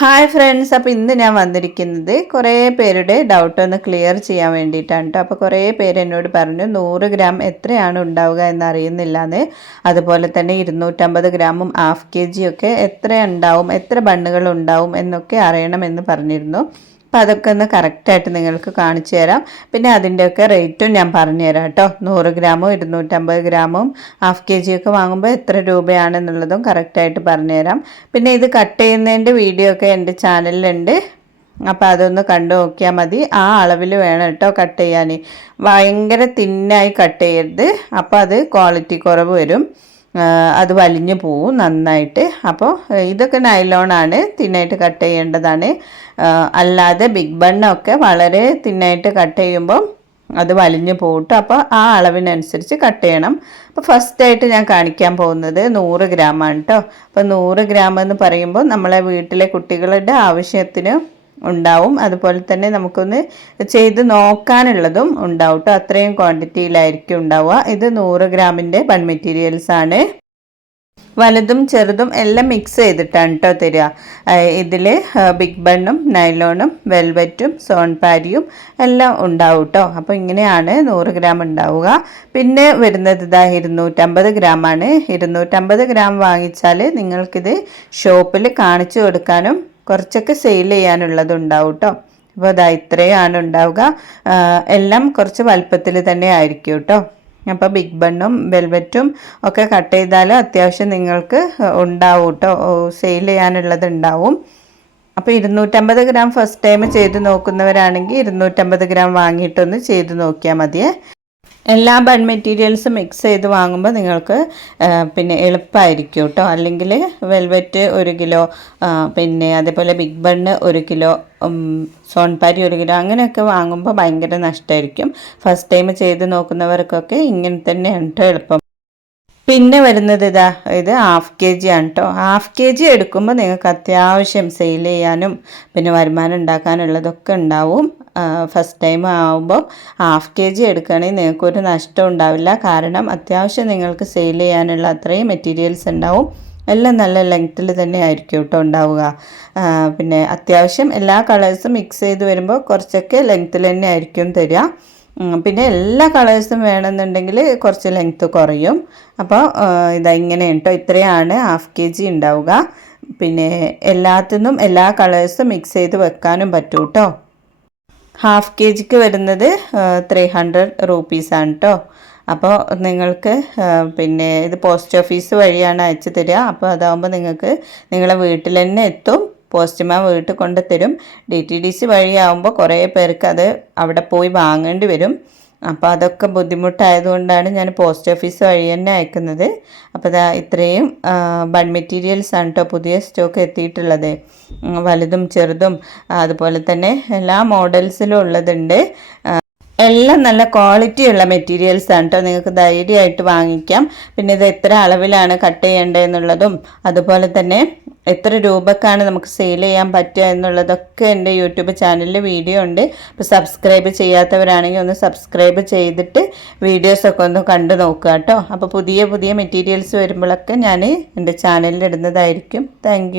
Hi friends അപ്പോൾ ഇന്ന് ഞാൻ വന്നിരിക്കുന്നത് കുറേ പേരുടെ ഡൗട്ട് ഒന്ന് ക്ലിയർ ചെയ്യാൻ വേണ്ടിയിട്ടാണ് കേട്ടോ അപ്പോൾ കുറേ പേര് എന്നോട് പറഞ്ഞു നൂറ് ഗ്രാം എത്രയാണ് ഉണ്ടാവുക എന്നറിയുന്നില്ല എന്ന് അതുപോലെ തന്നെ ഇരുന്നൂറ്റമ്പത് ഗ്രാമും ഹാഫ് കെ ജിയൊക്കെ എത്ര ഉണ്ടാവും എത്ര ബണ്ണുകൾ ഉണ്ടാവും എന്നൊക്കെ അറിയണമെന്ന് പറഞ്ഞിരുന്നു. അപ്പോൾ അതൊക്കെ ഒന്ന് കറക്റ്റായിട്ട് നിങ്ങൾക്ക് കാണിച്ചു തരാം. പിന്നെ അതിന്റെയൊക്കെ റേറ്റും ഞാൻ പറഞ്ഞു തരാം കേട്ടോ. നൂറ് ഗ്രാമും ഇരുന്നൂറ്റമ്പത് ഗ്രാമും ഹാഫ് കെ ജി ഒക്കെ വാങ്ങുമ്പോൾ എത്ര രൂപയാണെന്നുള്ളതും കറക്റ്റായിട്ട് പറഞ്ഞു തരാം. പിന്നെ ഇത് കട്ട് ചെയ്യുന്നതിന്റെ വീഡിയോ ഒക്കെ എന്റെ ചാനലിലുണ്ട് അപ്പം അതൊന്ന് കണ്ടു നോക്കിയാൽ മതി. ആ അളവിൽ വേണം കേട്ടോ കട്ട് ചെയ്യാൻ ഭയങ്കര തിന്നായി കട്ട് ചെയ്യരുത്. അപ്പോൾ അത് ക്വാളിറ്റി കുറവ് വരും. അത് വലിഞ്ഞു പോവും നന്നായിട്ട്. അപ്പോൾ ഇതൊക്കെ നൈലോണാണ് തിന്നായിട്ട് കട്ട് ചെയ്യേണ്ടതാണ്. അല്ലാതെ ബിഗ് ബണ്ണൊക്കെ വളരെ തിന്നായിട്ട് കട്ട് ചെയ്യുമ്പം അത് വലിഞ്ഞു പോകട്ടെ അപ്പോൾ ആ അളവിനനുസരിച്ച് കട്ട് ചെയ്യണം. അപ്പോൾ ഫസ്റ്റായിട്ട് ഞാൻ കാണിക്കാൻ പോകുന്നത് നൂറ് ഗ്രാമാണ് കേട്ടോ അപ്പോൾ നൂറ് ഗ്രാം എന്ന് പറയുമ്പോൾ നമ്മളെ വീട്ടിലെ കുട്ടികളുടെ ആവശ്യത്തിന് ഉണ്ടാവും. അതുപോലെ തന്നെ നമുക്കൊന്ന് ചെയ്ത് നോക്കാനുള്ളതും ഉണ്ടാവും കേട്ടോ അത്രയും ക്വാണ്ടിറ്റിയിലായിരിക്കും ഉണ്ടാവുക. ഇത് നൂറ് ഗ്രാമിന്റെ ബൺ മെറ്റീരിയൽസ് ആണ്. വലുതും ചെറുതും എല്ലാം മിക്സ് ചെയ്തിട്ടാണ് കേട്ടോ തരിക. ഇതിൽ ബിഗ് ബണ്ണും നൈലോണും വെൽവെറ്റും സോൺ പാരിയും എല്ലാം ഉണ്ടാവും കേട്ടോ അപ്പോൾ ഇങ്ങനെയാണ് നൂറ് ഗ്രാം ഉണ്ടാവുക. പിന്നെ വരുന്നത് ഇതാ ഇരുന്നൂറ്റമ്പത് ഗ്രാമാണ് ഇരുന്നൂറ്റമ്പത് ഗ്രാം വാങ്ങിച്ചാൽ നിങ്ങൾക്കിത് ഷോപ്പിൽ കാണിച്ചു കൊടുക്കാനും കുറച്ചൊക്കെ സെയിൽ ചെയ്യാനുള്ളത് ഉണ്ടാവും കേട്ടോ അപ്പോൾ അതാ ഇത്രയാണ് ഉണ്ടാവുക. എല്ലാം കുറച്ച് വലുപ്പത്തിൽ തന്നെ ആയിരിക്കും കേട്ടോ അപ്പോൾ ബിഗ് ബണ്ണും വെൽവെറ്റും ഒക്കെ കട്ട് ചെയ്താൽ അത്യാവശ്യം നിങ്ങൾക്ക് ഉണ്ടാവും കേട്ടോ സെയിൽ ചെയ്യാനുള്ളത് ഉണ്ടാവും അപ്പോൾ ഇരുന്നൂറ്റമ്പത് ഗ്രാം ഫസ്റ്റ് ടൈം ചെയ്ത് നോക്കുന്നവരാണെങ്കിൽ ഇരുന്നൂറ്റമ്പത് ഗ്രാം വാങ്ങിയിട്ടൊന്ന് ചെയ്ത് നോക്കിയാൽ മതിയേ. എല്ലാ ബൺ മെറ്റീരിയൽസും മിക്സ് ചെയ്ത് വാങ്ങുമ്പോൾ നിങ്ങൾക്ക് പിന്നെ എളുപ്പമായിരിക്കും കേട്ടോ അല്ലെങ്കിൽ വെൽവെറ്റ് ഒരു കിലോ പിന്നെ അതേപോലെ ബിഗ് ബണ്ണ് ഒരു കിലോ സോൺപാരി ഒരു കിലോ അങ്ങനെയൊക്കെ വാങ്ങുമ്പോൾ ഭയങ്കര നഷ്ടമായിരിക്കും ഫസ്റ്റ് ടൈം ചെയ്ത് നോക്കുന്നവർക്കൊക്കെ ഇങ്ങനെ തന്നെയാണ് കേട്ടോ എളുപ്പം. പിന്നെ വരുന്നത് ഇതാ ഇത് ഹാഫ് കെ ജി ആണ് കേട്ടോ ഹാഫ് കെ ജി എടുക്കുമ്പോൾ നിങ്ങൾക്ക് അത്യാവശ്യം സെയിൽ ചെയ്യാനും പിന്നെ വരുമാനം ഉണ്ടാക്കാനുള്ളതൊക്കെ ഉണ്ടാവും. ഫസ്റ്റ് ടൈം ആവുമ്പോൾ ഹാഫ് കെ ജി എടുക്കുകയാണെങ്കിൽ നിങ്ങൾക്കൊരു നഷ്ടം ഉണ്ടാവില്ല. കാരണം അത്യാവശ്യം നിങ്ങൾക്ക് സെയിൽ ചെയ്യാനുള്ള അത്രയും മെറ്റീരിയൽസ് ഉണ്ടാവും. എല്ലാം നല്ല ലെങ്ത്തിൽ തന്നെ ആയിരിക്കും കേട്ടോ ഉണ്ടാവുക. പിന്നെ അത്യാവശ്യം എല്ലാ കളേഴ്സും മിക്സ് ചെയ്ത് വരുമ്പോൾ കുറച്ചൊക്കെ ലെങ്ത്തിൽ തന്നെ ആയിരിക്കും തരിക. പിന്നെ എല്ലാ കളേഴ്സും വേണമെന്നുണ്ടെങ്കിൽ കുറച്ച് ലെങ്ത്ത് കുറയും. അപ്പോൾ ഇതാ ഇങ്ങനെ കേട്ടോ ഇത്രയാണ് ഹാഫ് കെ ജി ഉണ്ടാവുക. പിന്നെ എല്ലാത്തിനും എല്ലാ കളേഴ്സും മിക്സ് ചെയ്ത് വെക്കാനും പറ്റൂട്ടോ ഹാഫ് കെ ജിക്ക് വരുന്നത് ത്രീ ഹൺഡ്രഡ് റുപ്പീസാണ് കേട്ടോ അപ്പോൾ നിങ്ങൾക്ക് പിന്നെ ഇത് പോസ്റ്റ് ഓഫീസ് വഴിയാണ് അയച്ചു തരിക. അപ്പോൾ അതാകുമ്പോൾ നിങ്ങൾക്ക് നിങ്ങളെ വീട്ടിൽ തന്നെ എത്തും. പോസ്റ്റ്മാൻ വീട്ടിൽ കൊണ്ട് തരും. ഡി ടി ഡി സി വഴിയാകുമ്പോൾ കുറേ പേർക്ക് അത് അവിടെ പോയി വാങ്ങേണ്ടി വരും. അപ്പോൾ അതൊക്കെ ബുദ്ധിമുട്ടായതുകൊണ്ടാണ് ഞാൻ പോസ്റ്റ് ഓഫീസ് വഴി തന്നെ അയക്കുന്നത്. അപ്പോൾ ഇതാ ഇത്രയും ബൺ മെറ്റീരിയൽസ് ആണ് കേട്ടോ പുതിയ സ്റ്റോക്ക് എത്തിയിട്ടുള്ളത്. വലുതും ചെറുതും അതുപോലെ തന്നെ എല്ലാ മോഡൽസിലും ഉള്ളതുണ്ട്. എല്ലാം നല്ല ക്വാളിറ്റിയുള്ള മെറ്റീരിയൽസ് ആണ് കേട്ടോ നിങ്ങൾക്ക് ധൈര്യമായിട്ട് വാങ്ങിക്കാം. പിന്നെ ഇത് എത്ര അളവിലാണ് കട്ട് ചെയ്യേണ്ടതെന്നുള്ളതും അതുപോലെ തന്നെ എത്ര രൂപക്കാണ് നമുക്ക് സെയിൽ ചെയ്യാൻ പറ്റുക എന്നുള്ളതൊക്കെ എന്റെ യൂട്യൂബ് ചാനലിൽ വീഡിയോ ഉണ്ട്. അപ്പോൾ സബ്സ്ക്രൈബ് ചെയ്യാത്തവരാണെങ്കിൽ ഒന്ന് സബ്സ്ക്രൈബ് ചെയ്തിട്ട് വീഡിയോസൊക്കെ ഒന്ന് കണ്ടു നോക്കുക കേട്ടോ അപ്പോൾ പുതിയ പുതിയ മെറ്റീരിയൽസ് വരുമ്പോഴൊക്കെ ഞാൻ എന്റെ ചാനലിൽ ഇടുന്നതായിരിക്കും. താങ്ക്